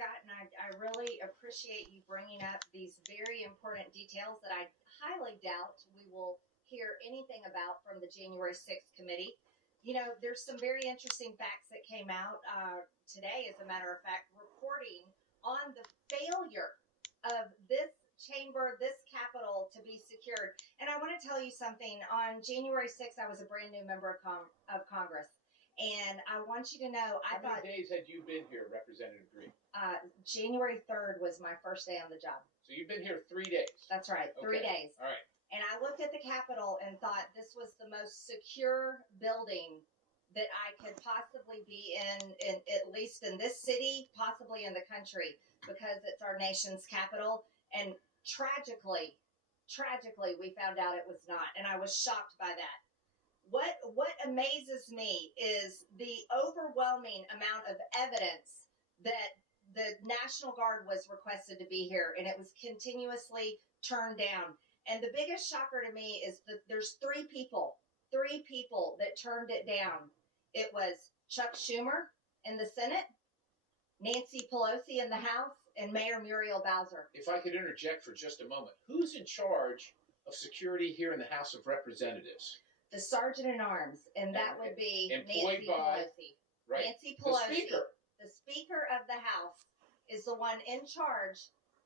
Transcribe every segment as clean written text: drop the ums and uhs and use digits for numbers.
Scott, and I really appreciate you bringing up these very important details that I highly doubt we will hear anything about from the January 6th committee. You know, there's some very interesting facts that came out today, as a matter of fact, reporting on the failure of this chamber, this Capitol to be secured. And I want to tell you something. On January 6th, I was a brand new member of Congress. And I want you to know, How many days had you been here, Representative Green? January 3rd was my first day on the job. So you've been here 3 days? That's right, 3 days. All right. And I looked at the Capitol and thought this was the most secure building that I could possibly be in at least in this city, possibly in the country, because it's our nation's capital. And tragically, we found out it was not. And I was shocked by that. What amazes me is the overwhelming amount of evidence that the National Guard was requested to be here, and it was continuously turned down. And the biggest shocker to me is that there's three people that turned it down. It was Chuck Schumer in the Senate, Nancy Pelosi in the House, and Mayor Muriel Bowser. If I could interject for just a moment, who's in charge of security here in the House of Representatives? The Sergeant-at-Arms, and that would be employed Nancy by, Pelosi. Right. Nancy Pelosi. The Speaker. The Speaker of the House is the one in charge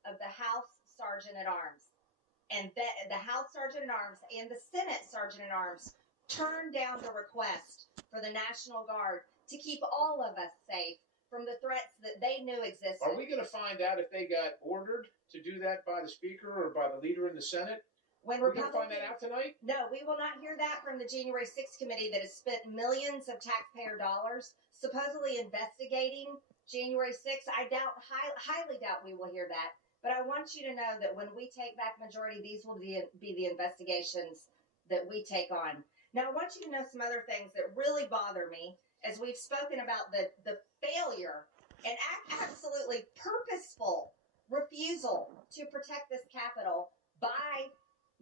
of the House Sergeant-at-Arms. And the House Sergeant-at-Arms and the Senate Sergeant-at-Arms turned down the request for the National Guard to keep all of us safe from the threats that they knew existed. Are we going to find out if they got ordered to do that by the Speaker or by the leader in the Senate? We're going to find that out tonight? No, we will not hear that from the January 6th committee that has spent millions of taxpayer dollars supposedly investigating January 6th. I highly doubt we will hear that. But I want you to know that when we take back majority, these will be the investigations that we take on. Now, I want you to know some other things that really bother me as we've spoken about the failure and absolutely purposeful refusal to protect this Capitol by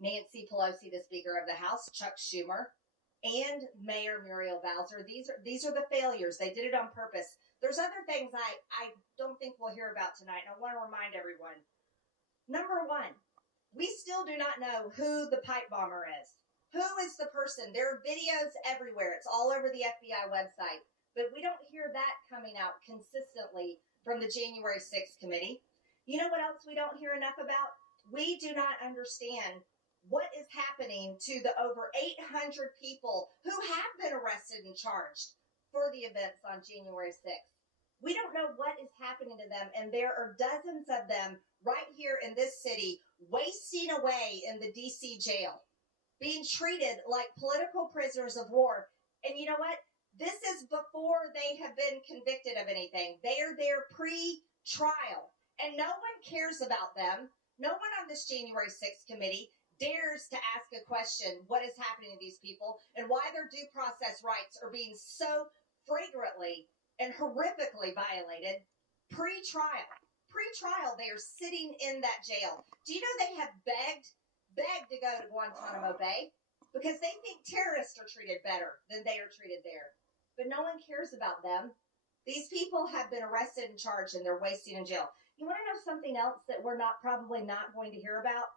Nancy Pelosi, the Speaker of the House, Chuck Schumer, and Mayor Muriel Bowser. These are the failures. They did it on purpose. There's other things I don't think we'll hear about tonight, and I want to remind everyone. Number one, we still do not know who the pipe bomber is. Who is the person? There are videos everywhere. It's all over the FBI website. But we don't hear that coming out consistently from the January 6th committee. You know what else we don't hear enough about? We do not understand what is happening to the over 800 people who have been arrested and charged for the events on January 6th. We don't know what is happening to them, and there are dozens of them right here in this city wasting away in the D.C. jail, being treated like political prisoners of war. And you know what? This is before they have been convicted of anything. They are there pre-trial, and no one cares about them. No one on this January 6th committee dares to ask a question, what is happening to these people and why their due process rights are being so flagrantly and horrifically violated pre-trial. Pre-trial, they are sitting in that jail. Do you know they have begged to go to Guantanamo Bay because they think terrorists are treated better than they are treated there. But no one cares about them. These people have been arrested and charged, and they're wasting in jail. You want to know something else that we're probably not going to hear about?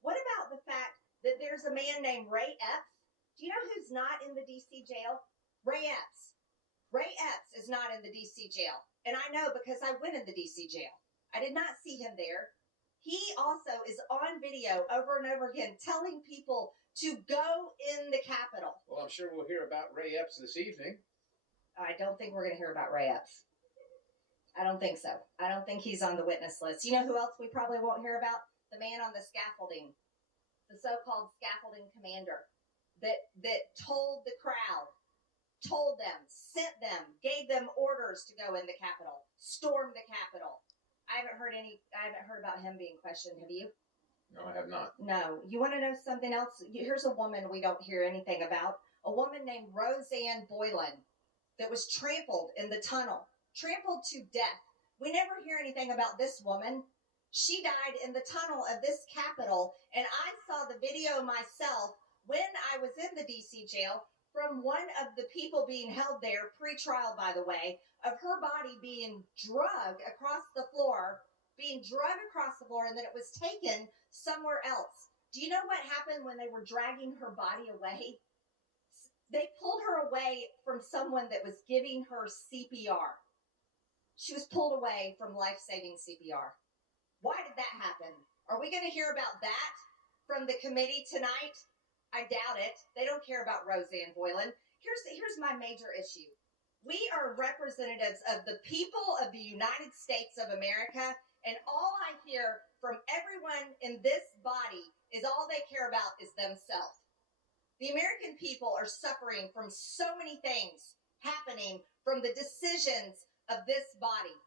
What about the fact that there's a man named Ray Epps? Do you know who's not in the D.C. jail? Ray Epps. Ray Epps is not in the D.C. jail. And I know because I went in the D.C. jail. I did not see him there. He also is on video over and over again telling people to go in the Capitol. Well, I'm sure we'll hear about Ray Epps this evening. I don't think we're going to hear about Ray Epps. I don't think so. I don't think he's on the witness list. You know who else we probably won't hear about? The man on the scaffolding, the so-called scaffolding commander that told the crowd, told them, sent them, gave them orders to go in the Capitol, storm the Capitol. I haven't heard about him being questioned. Have you? No, I have not. No. You want to know something else? Here's a woman we don't hear anything about. A woman named Rosanne Boylan that was trampled in the tunnel, trampled to death. We never hear anything about this woman. She died in the tunnel of this Capitol, and I saw the video myself when I was in the D.C. jail. from one of the people being held there, pre-trial, by the way, of her body being drugged across the floor, and then it was taken somewhere else. Do you know what happened when they were dragging her body away? They pulled her away from someone that was giving her CPR. She was pulled away from life-saving CPR. Why did that happen? Are we going to hear about that from the committee tonight? I doubt it. They don't care about Roseanne Boyland. Here's my major issue. We are representatives of the people of the United States of America, and all I hear from everyone in this body is all they care about is themselves. The American people are suffering from so many things happening from the decisions of this body.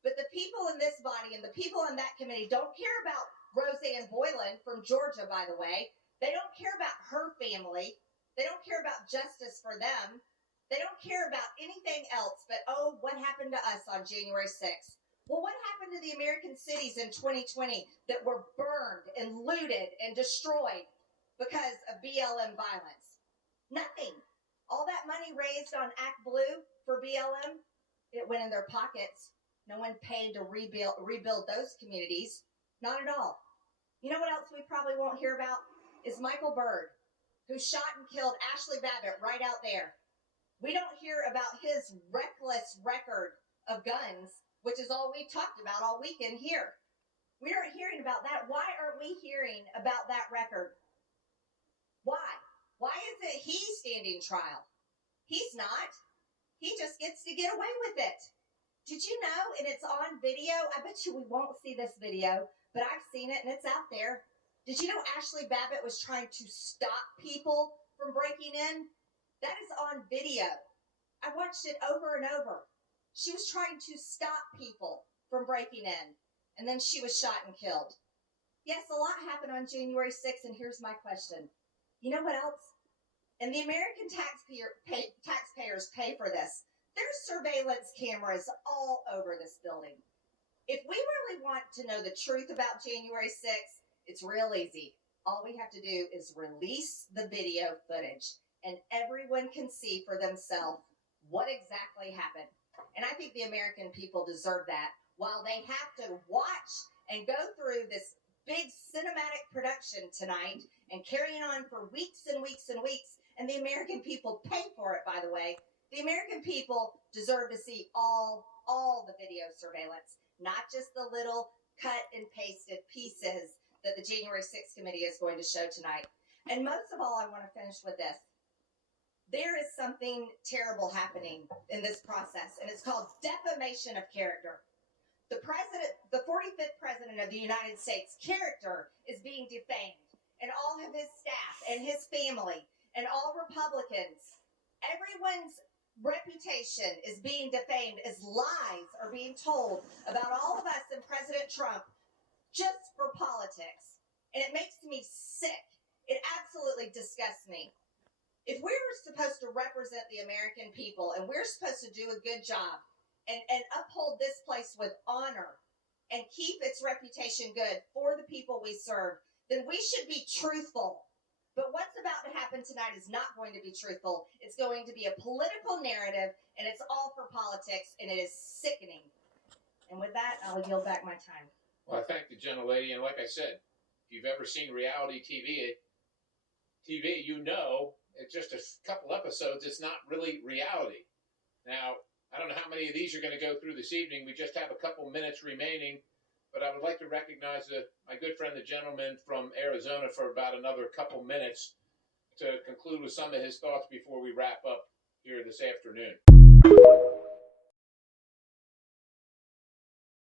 But the people in this body and the people in that committee don't care about Roseanne Boyland from Georgia, by the way. They don't care about her family. They don't care about justice for them. They don't care about anything else but, oh, what happened to us on January 6th? Well, what happened to the American cities in 2020 that were burned and looted and destroyed because of BLM violence? Nothing. All that money raised on Act Blue for BLM, it went in their pockets. No one paid to rebuild those communities. Not at all. You know what else we probably won't hear about? Is Michael Byrd, who shot and killed Ashley Babbitt right out there. We don't hear about his reckless record of guns, which is all we've talked about all weekend here. We aren't hearing about that. Why aren't we hearing about that record? Why? Why isn't he standing trial? He's not. He just gets to get away with it. Did you know, and it's on video, I bet you we won't see this video, but I've seen it and it's out there. Did you know Ashley Babbitt was trying to stop people from breaking in? That is on video. I watched it over and over. She was trying to stop people from breaking in, and then she was shot and killed. Yes, a lot happened on January 6th, and here's my question. You know what else? And the American taxpayers pay for this. There's surveillance cameras all over this building. If we really want to know the truth about January 6th, it's real easy. All we have to do is release the video footage, and everyone can see for themselves what exactly happened. And I think the American people deserve that, while they have to watch and go through this big cinematic production tonight and carrying on for weeks and weeks and weeks. And the American people pay for it, by the way. The American people deserve to see all the video surveillance, not just the little cut and pasted pieces that the January 6th committee is going to show tonight. And most of all, I want to finish with this. There is something terrible happening in this process, and it's called defamation of character. The 45th president of the United States' character is being defamed, and all of his staff and his family and all Republicans, everyone's reputation is being defamed as lies are being told about all of us and President Trump just for politics. And it makes me sick. It absolutely disgusts me. If we're supposed to represent the American people and we're supposed to do a good job and uphold this place with honor and keep its reputation good for the people we serve, then we should be truthful. But what's about to happen tonight is not going to be truthful. It's going to be a political narrative, and it's all for politics, and it is sickening. And with that, I'll yield back my time. Well, I thank the gentlelady, and like I said, if you've ever seen reality TV, you know it's just a couple episodes. It's not really reality. Now, I don't know how many of these are going to go through this evening. We just have a couple minutes remaining. But I would like to recognize my good friend, the gentleman from Arizona, for about another couple minutes to conclude with some of his thoughts before we wrap up here this afternoon.